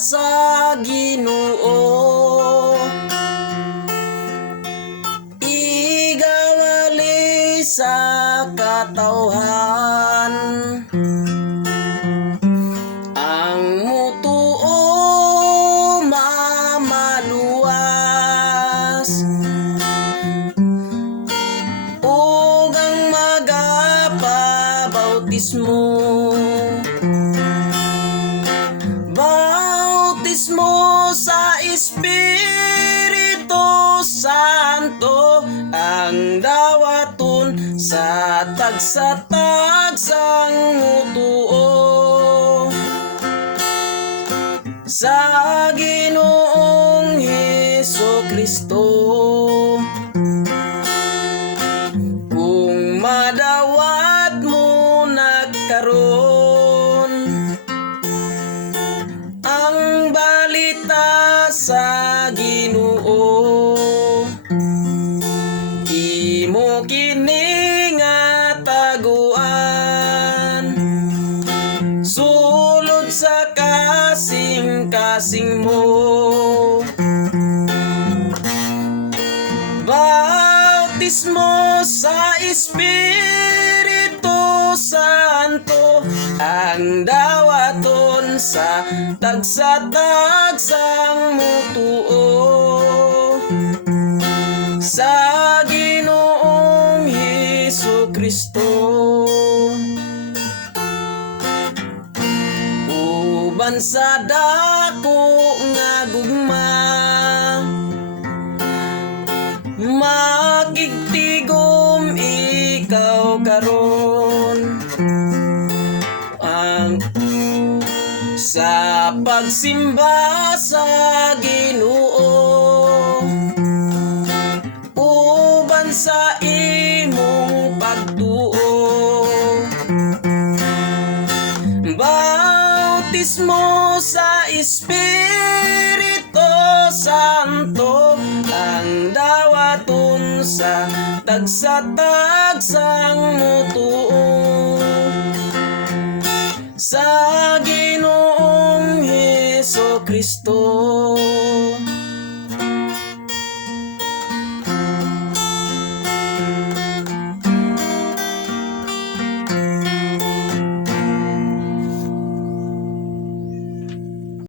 sa Ginoo, igawali sa katawhan, ang mutuo mamaluwas, ug ang magapabautismo. Bautismo sa Espiritu Santo, ang dawaton sa tagsa-tagsang mutuo sa Ginoong Hesukristo. Kung madawat mo nagkaroon ang balita sa Ginoo, imo kini nga taguan, sulod sa kasing-kasing mo. Bautismo sa Espiritu Santo, ang dawaton sa tagsa-tagsang mutuo sa Ginoong Hesukristo. Uban sa dako nga gugma, makigtigom ikaw karon, ang sa pagsimba sa Ginoo, uban sa imong pagtuo. Bautismo sa Espiritu Santo, ang dawaton sa tagsa-tagsang mutuo sa Ginoong Hesukristo.